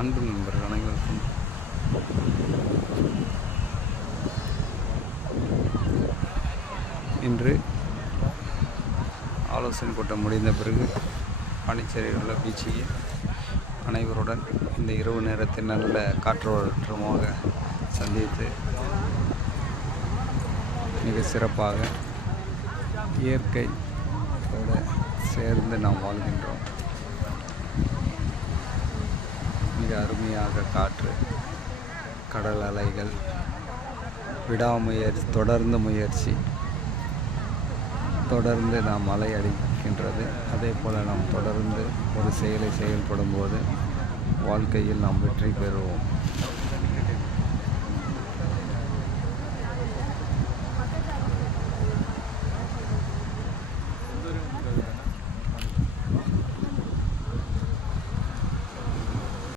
அன்பு நண்பர்கள் அனைவருக்கும் இன்று ஆலோசனை கூட்டம் முடிந்த பிறகு பாண்டிச்சேரியில் உள்ள பீச்சில் அனைவருடன் இந்த இரவு நேரத்தில் நல்ல காற்றோட்டமாக சந்தித்து மிக சிறப்பாக இயற்கையோடு சேர்ந்து நாம் வாழ்கின்றோம். மிக அருமையாக காற்று, கடல் அலைகள், விடாமுயற்சி, தொடர்ந்து நாம் அலை அடிக்கின்றது. அதே போல் நாம் தொடர்ந்து ஒரு செயலை செயல்படும் போது வாழ்க்கையில் நாம் வெற்றி பெறுவோம்.